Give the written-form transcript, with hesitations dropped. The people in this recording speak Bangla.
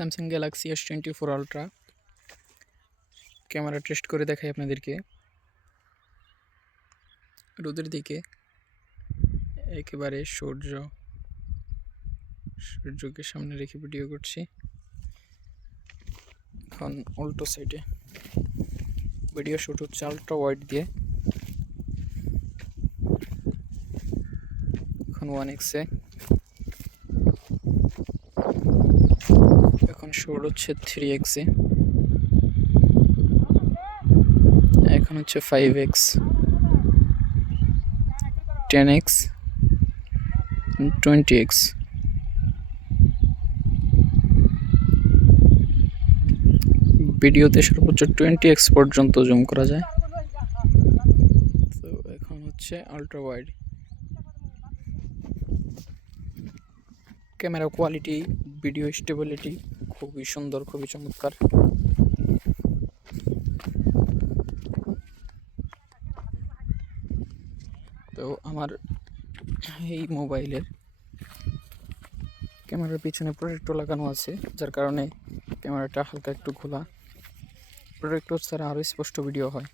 Samsung Galaxy S24 ultra camera test করে দেখাই আপনাদেরকে। রোদের দিকে একেবারে সূর্যকে সামনে রেখে ভিডিও করছি। এখন উল্টো সাইডে ভিডিও শুট হচ্ছে আলট্রা ওয়াইড দিয়ে। এখন 1x এ এখন শুট হচ্ছে 3x এ, এখন হচ্ছে 5x, 10x, 20x। ভিডিওতে সর্বোচ্চ 20x পর্যন্ত জুম করা যায়। তো এখন হচ্ছে ultra wide. Camera quality, video stability খুবই সুন্দর, খুবই চমৎকার। তো আমার এই মোবাইলের ক্যামেরার পিছনে প্রোটেক্টর লাগানো আছে, যার কারণে ক্যামেরাটা হালকা একটু খোলা। প্রোটেক্টর ছাড়া আরও স্পষ্ট ভিডিও হয়।